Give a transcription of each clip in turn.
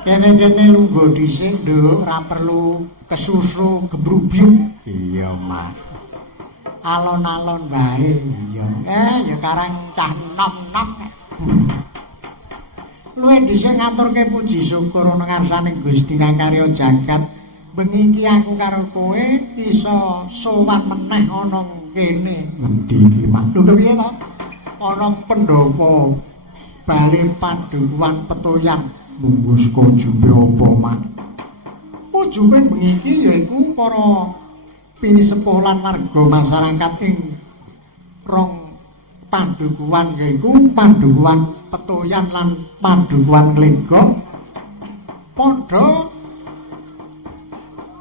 Kene-kene lungguh dhisik, Nduk, ora perlu kesusu gebrubyuk. Iya, Mak. Alon-alon bae. Iya. Ya karang cah nom-nom. Luwih dhisik ngaturke puji syukur ana ngarsaning Gusti Kang Karya Jagat. Bengi iki aku karo kowe iso sowan meneh ana kene. Ngendi iki, Mak? Lho kepiye to? Ana pendopo bali Padukuhan Petoyan. Monggo saka ujube apa, Mak? Ujube bengi iki yaiku para pinisepuh lan warga masyarakat ing rong padukuhan yaiku Padukuhan Petoyan lan Padukuhan Glegok padha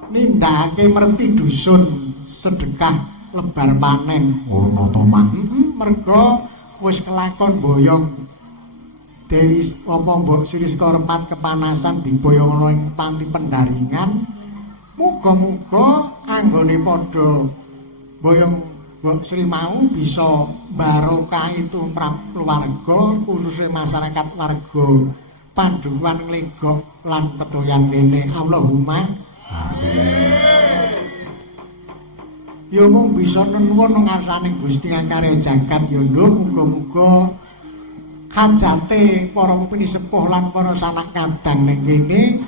nindakake merti dusun sedekah lebar panen. Ono to, Mak? Merga wis kelakon boyong Dewi apa Mbok Sri Sekorempat kepanasan diboyong ana ing panti pendaringan. Muga-muga anggone padha boyong Mbok Sri mau bisa barokah itu keluarga khususnya masyarakat warga Padukuhan Glegok lan Petoyan kene. Allahumma amin. Ya mung bisa nuwun ngarsane Gusti Kang Karya Jagat ya Nduk, muga-muga hajate para pinisepuh lan para sanak kadang ning kene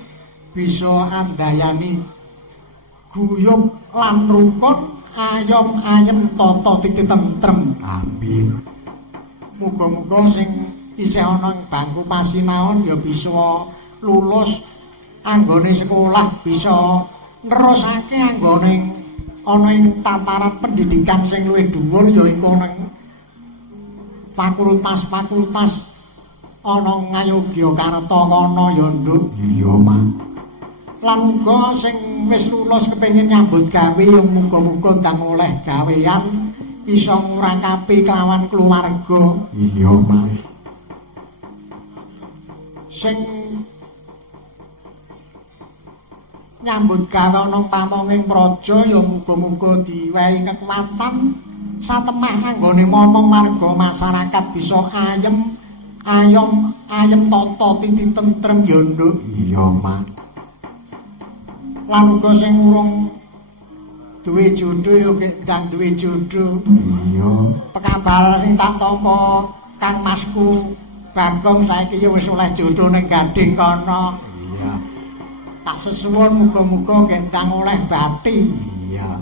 bisa andayani guyub lan rukun ayom ayem tata titi tentrem. Amin. Muga-muga sing isih ana ing bangku pasinaon ya bisa lulus anggone sekolah, bisa nerusake anggone ana ing tataran pendidikan sing luwih dhuwur yaiku ana ing fakultas-fakultas ana Ngayogyakarta kono ya Nduk. Iya, Mak. Lan uga sing wis lulus kepengin nyambut gawe ya muga-muga ndang oleh gawean iso ngurangkapi kelawan keluarga. Iya, Mak. Sing nyambut gawe ana pamonging praja ya muga-muga diwehi kekuatan satemah anggone momong warga masyarakat bisa ayem tata titi tentrem ya Nduk. Iya, Mak. Lan uga sing urung duwe jodoh ya ndang duwe jodoh. Iya. Pekabar sing tak tampa Kang Masku Bagong saiki ya wis oleh jodoh ning Gading kono. Iya. Tak sesuwun muga-muga gek ndang oleh bati. Iya.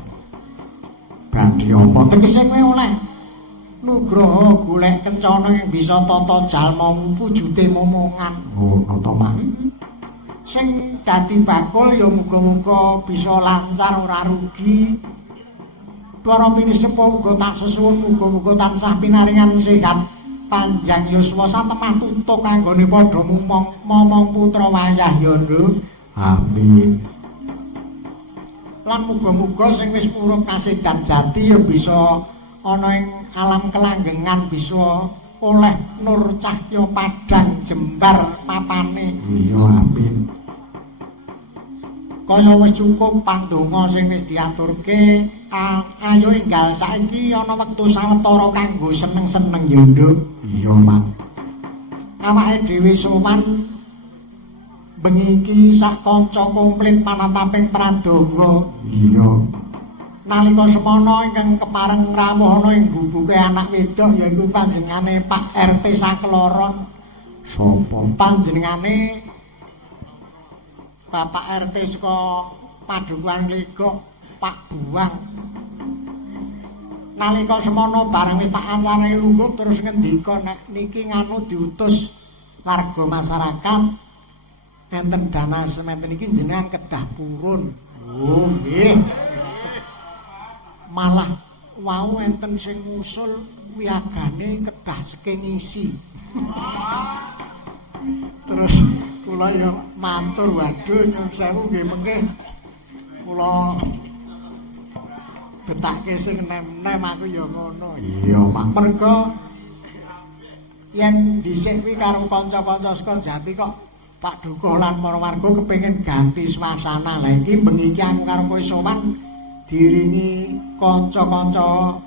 Bati apa tegese kowe oleh nugraha golek kencana yang bisa tata jalma wujude momongan. Ngono to, Mak. Sing dadi bakul ya muga-muga bisa lancar ora rugi. Para pinisepuh uga tak sesuwun muga-muga tansah pinaringan sehat panjang yuswa satemah tutuk kanggone padha momong putra wayah ya Nduk. Amin. Lan muga-muga sing wis purun kasedat jati ya bisa ana ing alam kelanggengan, bisa oleh nur cahya padhang jembar papane. Iya, amin. Kaya wis cukup pandonga sing wis diaturke, ayo enggal saiki ana wektu sawetara kanggo seneng-seneng ya Nduk. Iya, Mak. Awake dhewe sowan bengi iki sak kanca komplit panataping pradonga. Iya. Nalika semana ingkang kepareng rawuh ana ing gubuke anak wedok yaiku panjenengane Pak RT Sakloron. Sapa panjenengane? Bapak RT saka Padukuhan Glegok, Pak Buang. Nalika semana bareng wis tak ancane lungguh terus ngendika nek niki nganu diutus warga masyarakat enten dana sementen iki jenengan kedah purun. Oh, nggih. Malah wau enten sing ngusul wiyagane kedah saking isi. Terus kula ya matur, waduh nyuwun sewu nggih mengke kula betake sing nem-nem aku ya ngono. Iya, Mak. Merga yen dhisik kuwi karo kanca-kanca saka Jati kok Pak Dukuh lan para warga kepengin ganti swasana. Lah iki bengi iki aku karo kowe sowan diringi kanca-kanca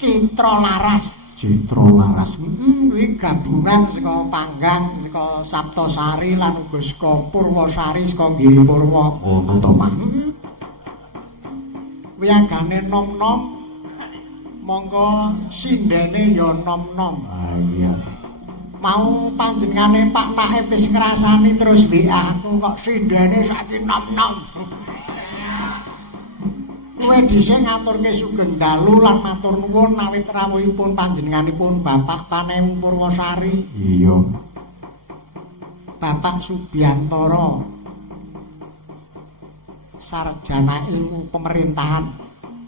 Citra Laras. Citra Laras. Kuwi gabungan saka Panggang, saka Saptosari lan uga saka Purwosari saka Giripurwa. Ngono to, Mas. Wiyagane nom-nom monggo sindene ya nom-nom. Ah iya. Mau panjenengane Pak Naif wis ngrasani terus WA aku kok sindene saiki nom-nom. Luwe dhisik ngaturke sugeng dalu lan matur nuwun awit rawuhipun panjenenganipun Bapak Panewu Purwosari. Iya. Bapak Subiantoro. Sarjana ilmu pemerintahan,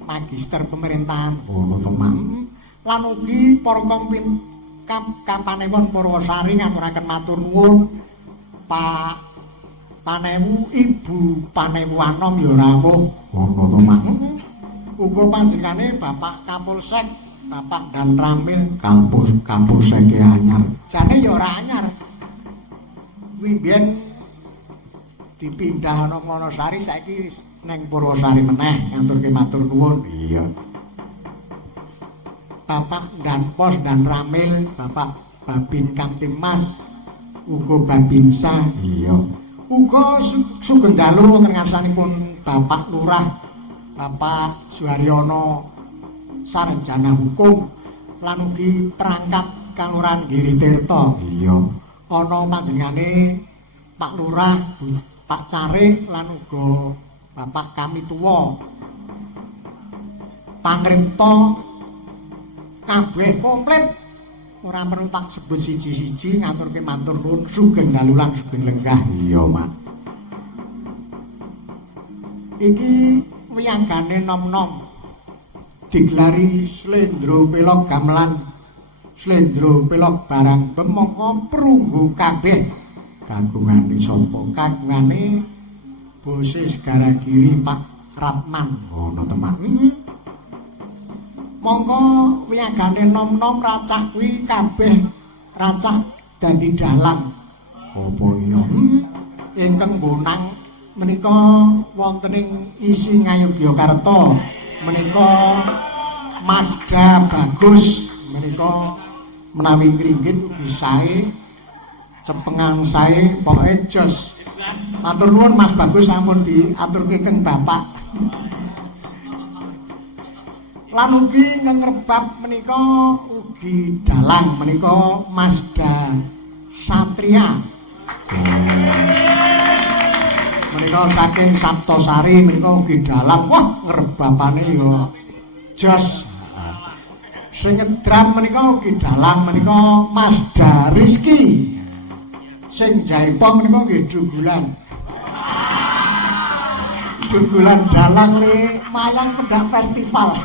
magister pemerintahan. Ngono to, Mas. Lan ugi para pemimpin Kapanewon Purwosari ngaturaken matur nuwun Pak Panewu Ibu Panewu Anom ya rawuh. Ngono to, Mas. Uga panjenengane Bapak Kapolsek, Bapak Dan Ramil Kapolsek anyar. Jane ya ora anyar. Kuwi mbiyen dipindah ana Wonosari saiki ning Purwosari meneh ngaturke matur nuwun. Iya. Bapak Dan Pos Dan Ramil, Bapak Babin Kamtimas, uga Babinsa. Iya. Uga sugeng dalu wonten ngarsanipun Bapak Lurah, Bapak Suharyono sarjana hukum lan ugi perangkat Kalurahan Giritirta. Iya. Ana panjenengane Pak Lurah, Pak Carik lan uga Bapak Kamituwa. Pangripta kabeh komplit. Ora perlu tak sebut siji-siji ngaturke matur nuwun sugeng dalu lan sugeng lenggah. Iya, Mas. Iki wiyagane nom-nom digelari Slendro Pelok Gamelan, Slendro Pelok Barang Bemongko perunggu kabeh kagungane sapa? Kagungane Bose Segara Kiri Pak Ratman. Ngono to, Mas. Monggo wiyagane nom-nom racah kuwi kabeh racah dadi dalang. Apa iya? Ingkang bonang menika wonten ing isi Ngayogyakarta menika Masda Bagus menika menawi ngringgit ugi sae cepengan sae pokoke jos. Matur nuwun Mas Bagus sampun diaturke keng Bapak. Lan ugi ngrebab menika ugi dalang menika Masda Satria. Menika saking Saptosari menika ugi dalang. Wah, ngrebabane ya jos. Sing ngedram menika ugi dalang menika Masda Rizki. Sing jaipong menika nggih dugulan. Dugulan dalang le mayang pendak festival.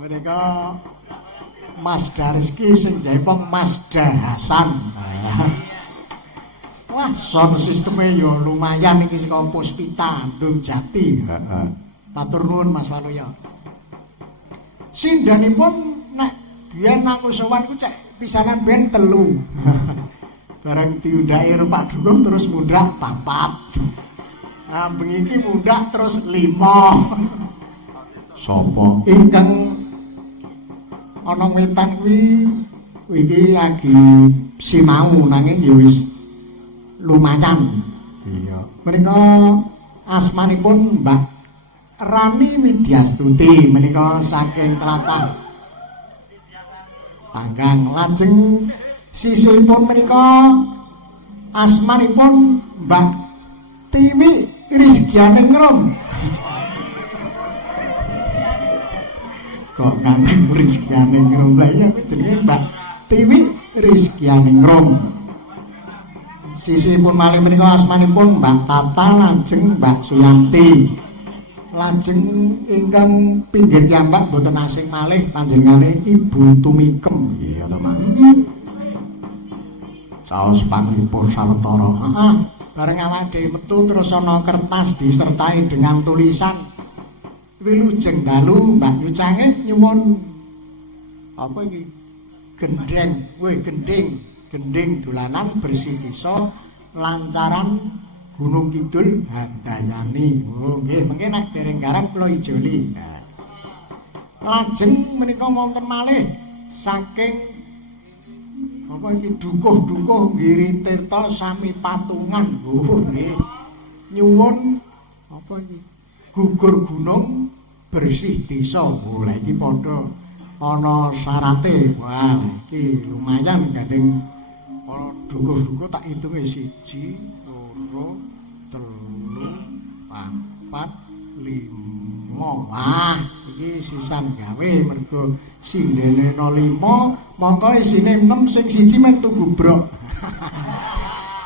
Mereka Masda Rizki sing jaipong Masda Hasan. Wah, sound sistemnya ya lumayan iki saka Puspita Ndung Jati. Matur nuwun Mas Waluya. Sindanipun nek biyen aku sowan ku cek pisanan ben 3. Bareng diundhaki Pak Dugong terus mundhak 4. Bengi iki mundhak terus 5. Sapa ingkang ana wetan kuwi iki lagi sinau nanging ya wis lumayan. Iya. Menika asmanipun Mbak Rani Widyastuti menika saking tlatah Panggang. Lajeng sisihipun menika asmanipun Mbak Tiwi Rizkyaningrum. Kok kanthi Rizkyaningrum lha iya kuwi jenenge Mbak Tiwi Rizkyaningrum. Sisihipun malih menika asmanipun Mbak Tata lajeng Mbak Suyanti. Lajeng ingkang pinggir piyambak boten asing malih panjenengane Ibu Tumikem. Iya to, Mas. Caos panglipur sawetara. Heeh. Bareng awake dhewe metu terus ana kertas disertai dengan tulisan Wilujeng dalu Mbak Yucange nyuwun apa iki? Gending dolanan bersih desa lancaran Gunung Kidul Handayani. Oh nggih, mengke nek dereng garap kula ijoli. Lajeng menika wonten malih saking Apa iki dukuh-dukuh ngiri tirta sami patungan. Oh, nggih. Nyuwun apa iki? Gugur gunung bersih desa. Oh, lha iki padha ana syarate. Wah, iki lumayan gandeng ana dukuh-dukuh tak hitunge 1, 2, 3, 4, 5. Wah, iki sisan gawe mergo sindene 5, mongko isine 6 sing siji mek tuku brok.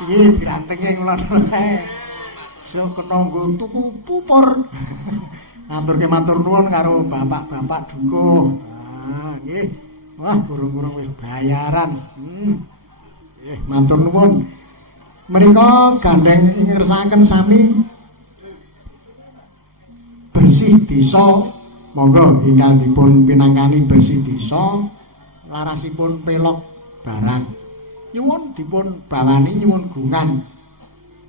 Iki dirantenge ngono ae. So kena nggo tuku pupur. Ngaturke matur nuwun karo bapak-bapak dukuh. Ah, nggih. Wah, gurung-gurung wis bayaran. Nggih, matur nuwun. Menika gandeng ngersakaken sami bersih desa. Monggo ingkang dipun pinangkani bersih desa larasipun pelok barang. Nyuwun dipun bawani nyuwun gungan.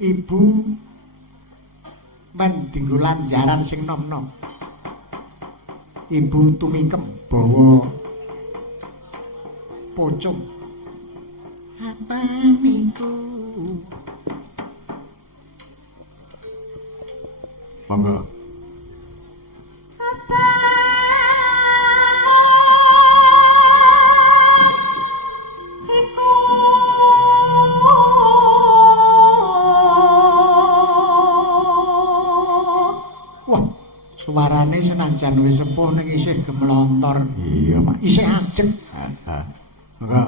Ibu men dinggo lanjaran sing nom-nom. Ibu tumikem bawa pocong. Apa niku? Monggo. Apa iku wah suarane senajan wis sepuh ning isih gemelontor. Iya Mak isih ajeg. Heeh. Monggo.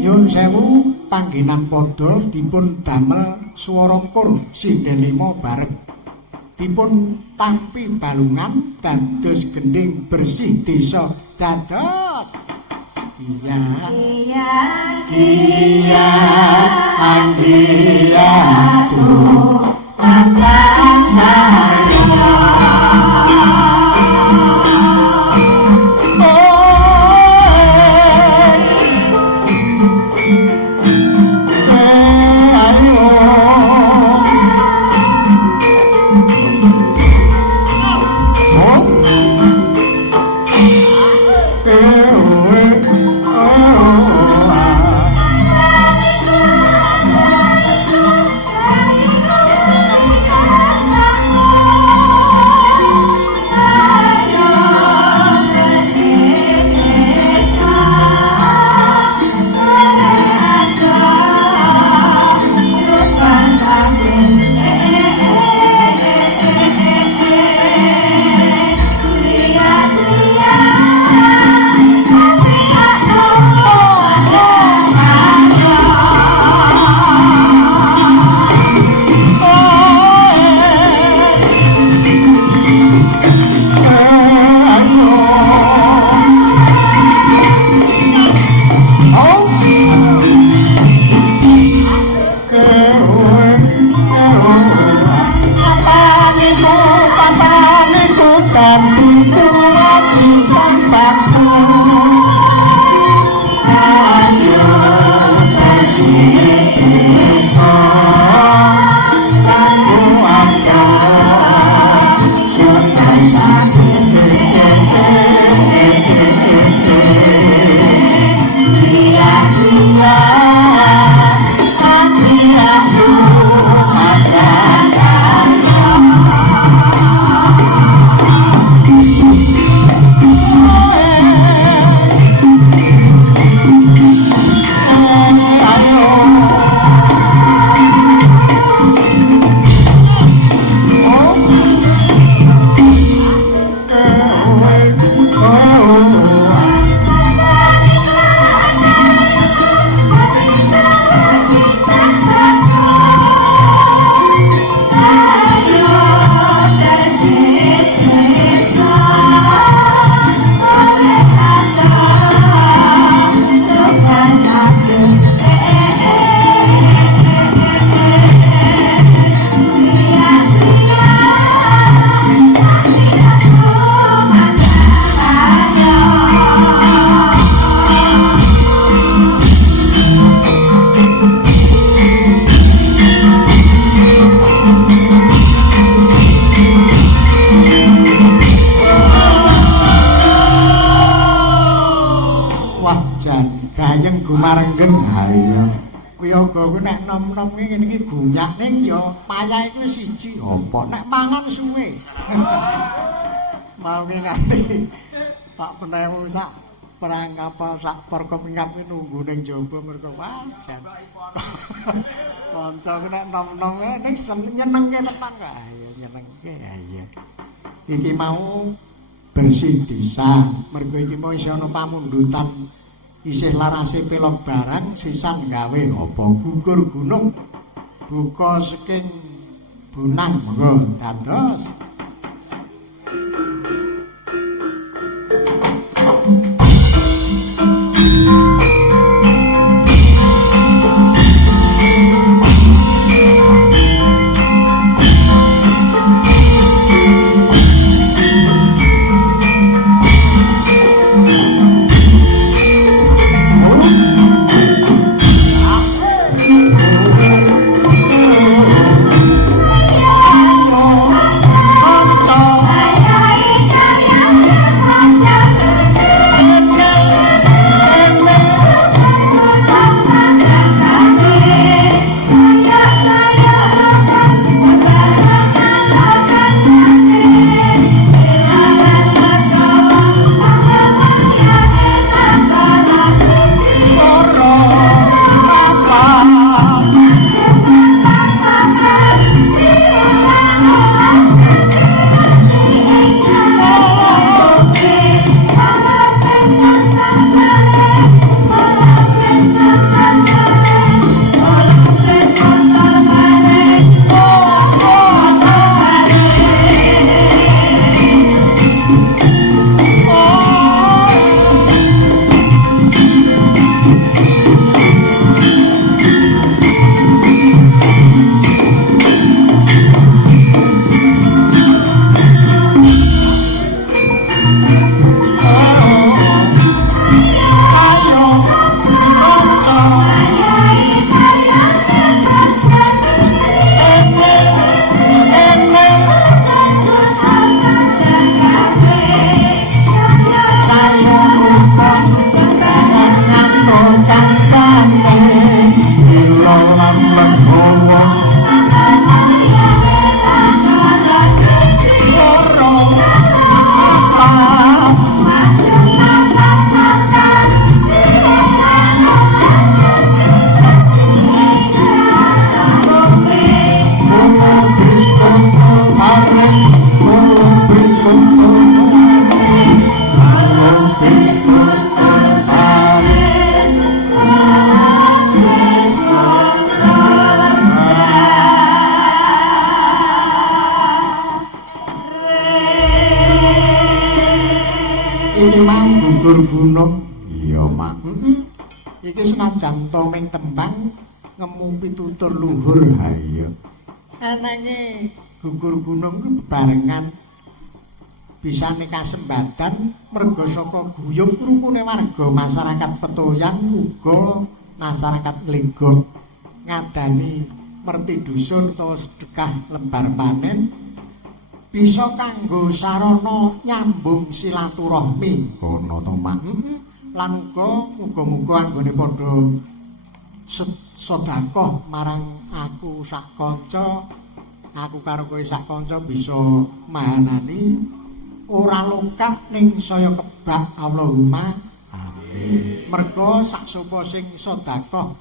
Nyun sewu panggenan padha dipun damel swara kur sindelima bareng. Dipun tampi balungan dados gending bersih desa dados. Iya. iya Iya andia tu gumarenggeng. Ha iya. Wiyaga ku nek nom-nom ngene iki gunyak ning ya payah iku siji apa nek mangan suwe. Mau nganti Pak Penewu sak perang kapal sak perkemingap iki nunggu ning jaba mergo wajan. Kanca ku nek nom-nom ning nyenengke tenan kok. Ayo nyenengke ayo. Iki mau bersih desa mergo iki mau isih ana pamundutan isih larase pelok barang sisan gawe apa gugur gunung buka saking bunang monggo dados pitutur luhur ha iya. Enenge gugur gunung ku bebarengan bisane kasembadan merga saka guyub rukune warga masyarakat Petoyan uga masyarakat Lego ngadani merti dusun utawa sedekah lembar panen bisa kanggo sarana nyambung silaturahmi kono to Mak. Lan uga anggone padha sedekah marang aku sak kanca, aku karo kowe sak kanca bisa mahanani ora lokak ning saya kebak Allahumma amin. Merga sak sapa sing sedekah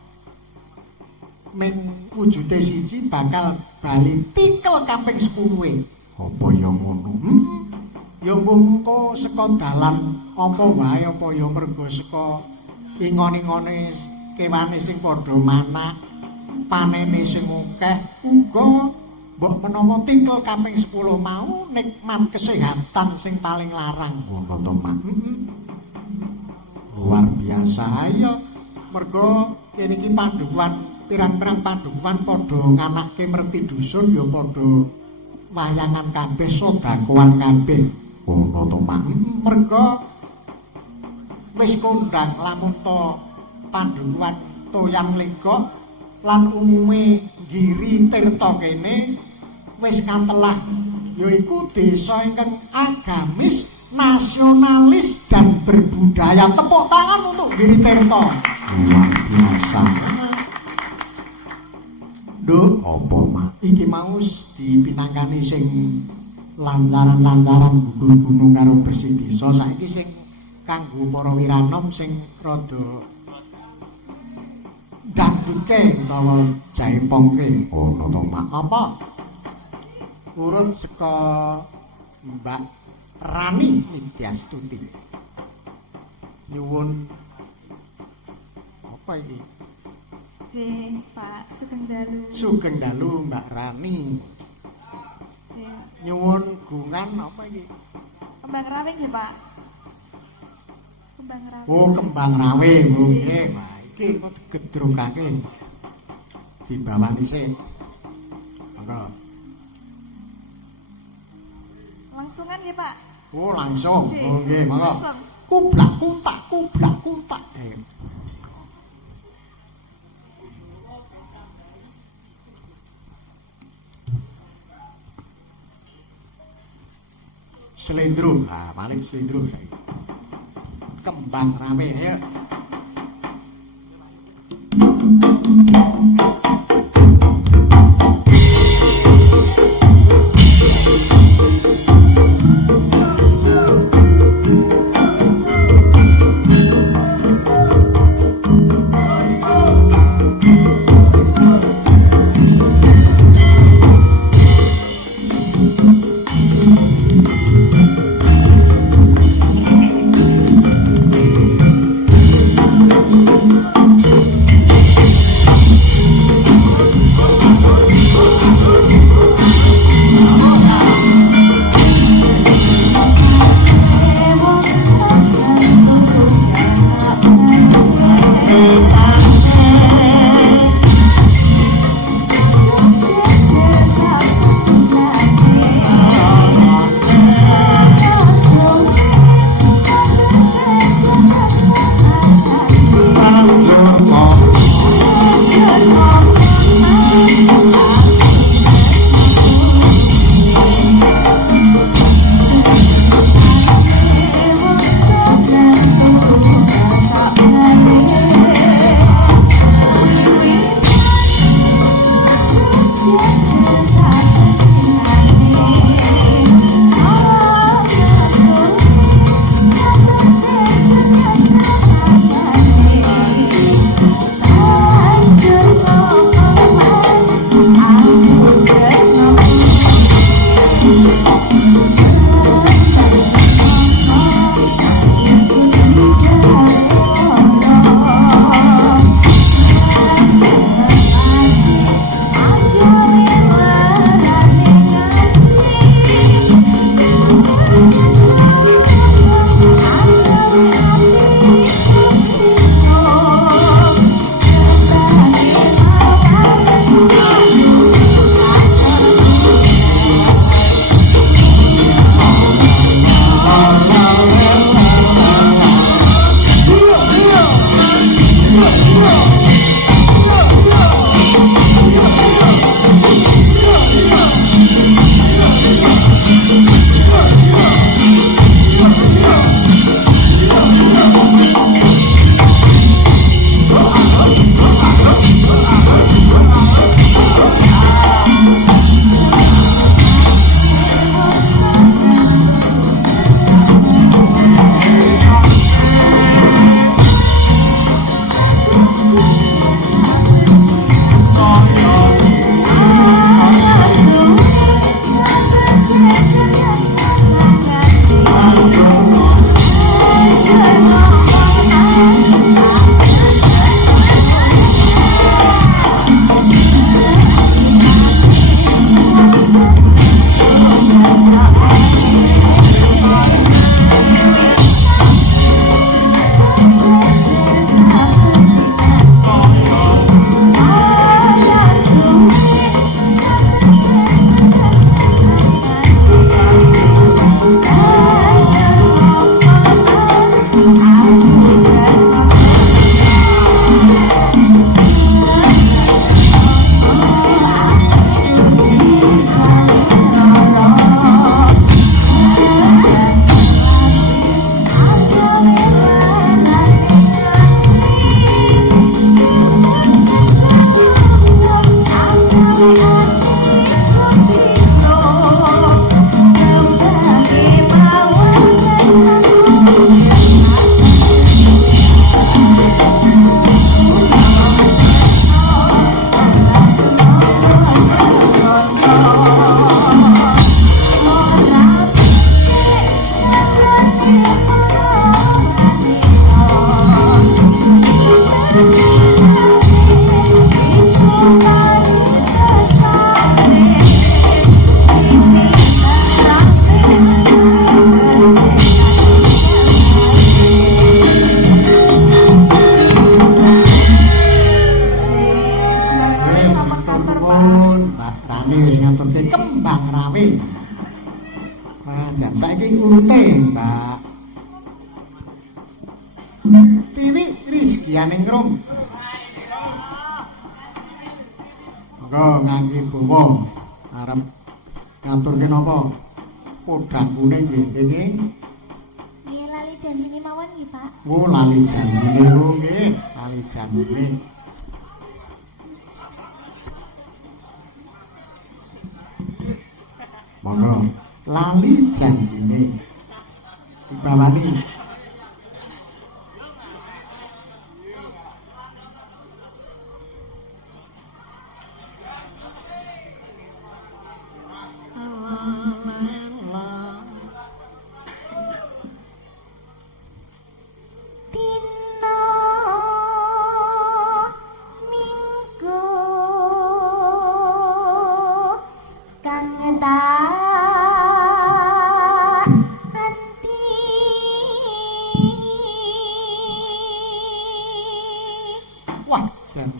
ming wujude siji bakal bali tikel kaping 10-e. Apa ya ngono? Ya mengko saka dalan apa wae apa ya merga saka ingon-ingone kewane sing padha manak panene sing akeh uga mbok menawa tingkel kaping 10 mau nikmat kesehatan sing paling larang ngono to Mak. Luar biasa ya merga kene iki pandukuan pirang-pirang pandukuan padha nganake merti dusun ya padha wayangan kabeh sedekahan kabeh ngono to Mak. Merga wis kondang lamun to pandukuan Toyan Legok lan umume Giri Tirta kene wis katelah yaiku desa ingkang agamis, nasionalis dan berbudaya. Tepuk tangan untuk Giri Tirta. luar biasa. Duh, apa mak? Iki mau dipinangkani sing lancaran-lancaran gunung-gunung karo besi desa. Saiki sing kanggo para wiranom sing rada dangdutke utawa jaipongke. Ngono to mak. Apa? Urut saka Mbak Rani Nityastuti. Nyuwun apa iki? Pak Sugeng Dalu. Sugeng Dalu Mbak Rani. Nyuwun gungan apa iki? Kembang rawing ya, Pak. Kembang rawing. Oh, kembang rawing. Oh, nggih. Wah, iki kok digedrukake. Dibawani sik. Monggo. Langsungan ya, Pak. Oh, langsung. Oh, nggih, monggo. Langsung. Kublak kutak. Slendro, paling slendro. Kembang rame ya. Jan saiki urute, Mbak. Tiwi Rizkyaningrum. Monggo ngangge bawa arep ngaturke napa? Podhang kuning nggih, nggih. Nggih lali janjine mawon nggih, Pak. Oh, lali janjine lho nggih, lali janjine. Monggo, lali janjine. Dibawani.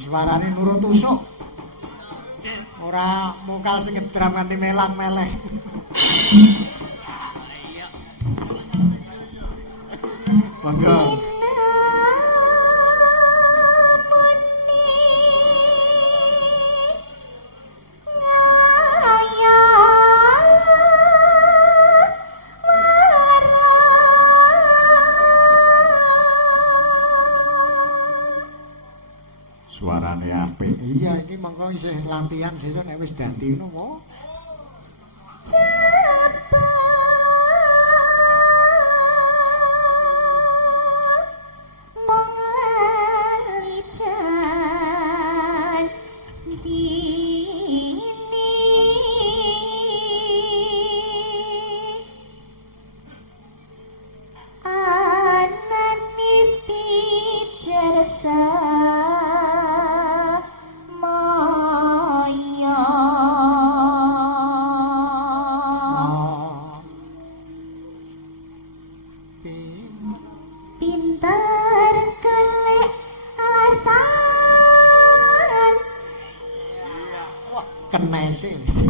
Suarane nurut tusuk. Ora mokal sing ngedram nganti melang meleh. Monggo. Suarane apik. Iya iki mengko isih latihan sesuk nek wis dadi ngono. Kenese wis.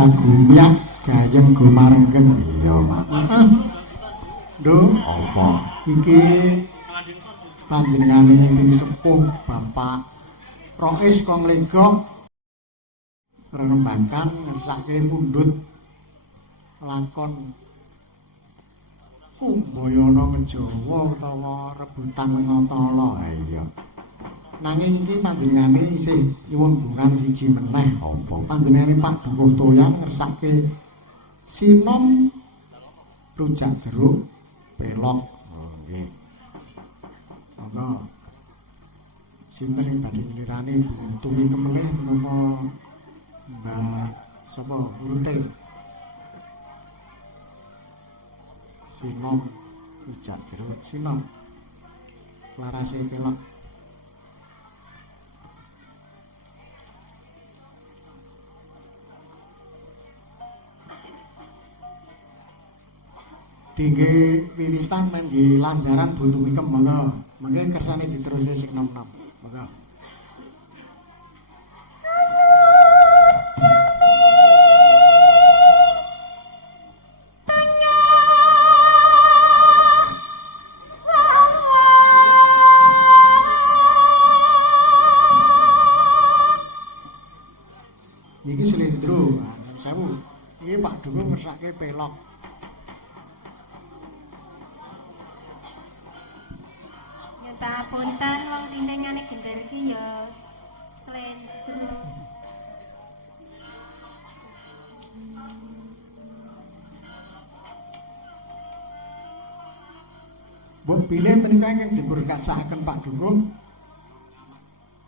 saguyak gayem gumarengken iya Mak. Duh, apa iki panjenengane pini sepuh Bapak Rois Konglegok rembakan ngersake mundhut lakon Kumbayana Ngejawa utawa rebutan Ngatala. Iya. Nanging iki panjenengane isih nyuwun gunang siji meneh apa panjenengane Pak Dukuh Toyan ngersake sinom rujak jeruk pelok. Oh nggih. Monggo. Sinten sing badhe nglirani Tumi Kemelih menapa Mbak sapa Urute? Sinom rujak jeruk sinom. Larase pelok. Tinggi wiwitan menggi lanjaran butuh ikem monggo. Mengki kersane diterusé sing nom-nom. Monggo. Iki slendro, sewu. Iki Pak Dukuh ngersake pelok. Punten wong rindengane gender iki ya slendro. Mbok bilih menika ingkang dipun kasahaken Pak Dukuh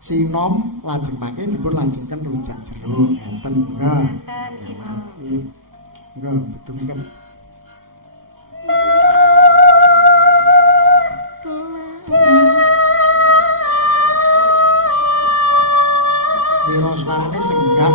sinom lajeng mangke dipun lanjengken rujak jeruk enten enggak. Punten sinom. Nggih. Enggak betul. Wiraswarane senggak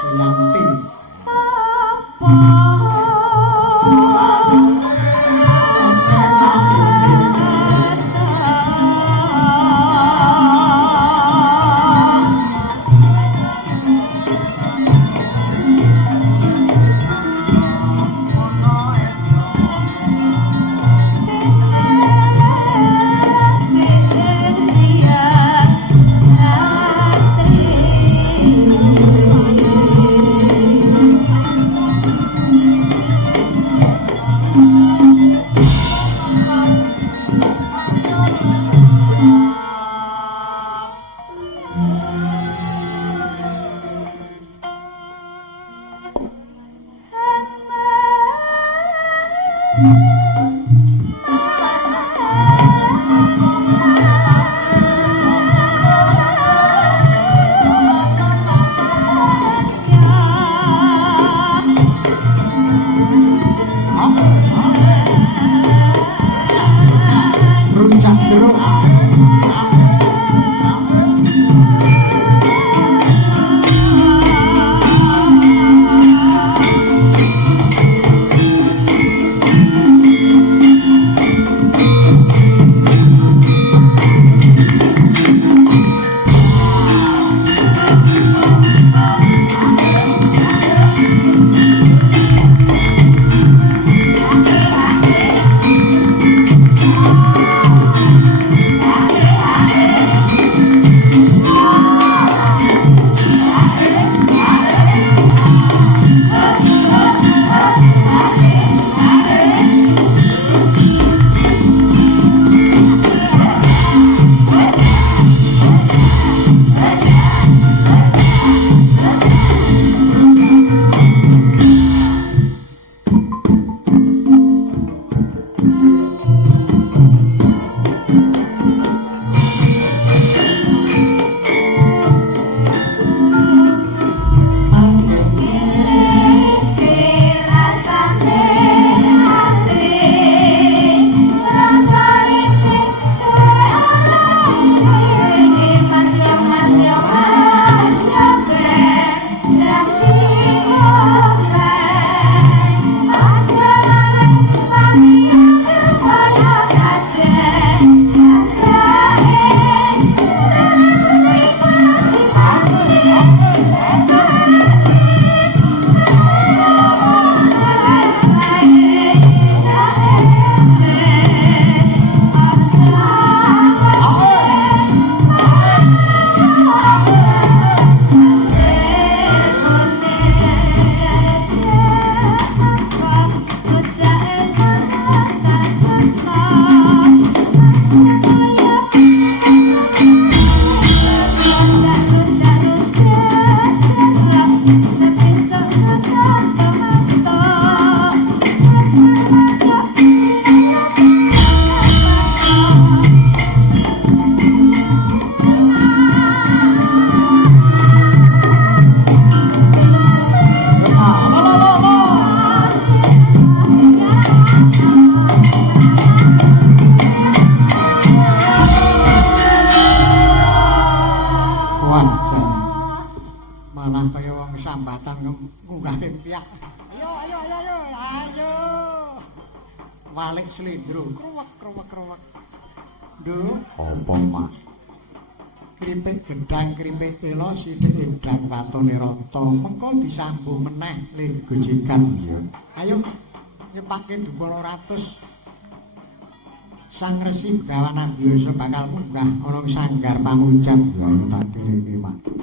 Suyanti. Rujak jeruk. Walik slendro krowak. Duh, apa mak? Kripik gedang kripik tela sithik edang watone rata. Mengko disambung meneh ling gojekan ya. Ayo nyepake Dupara Ratus. Sang Resi Begawan Ambiyasa bakal munggah ana sanggar pamujan ya tak kiriki mak.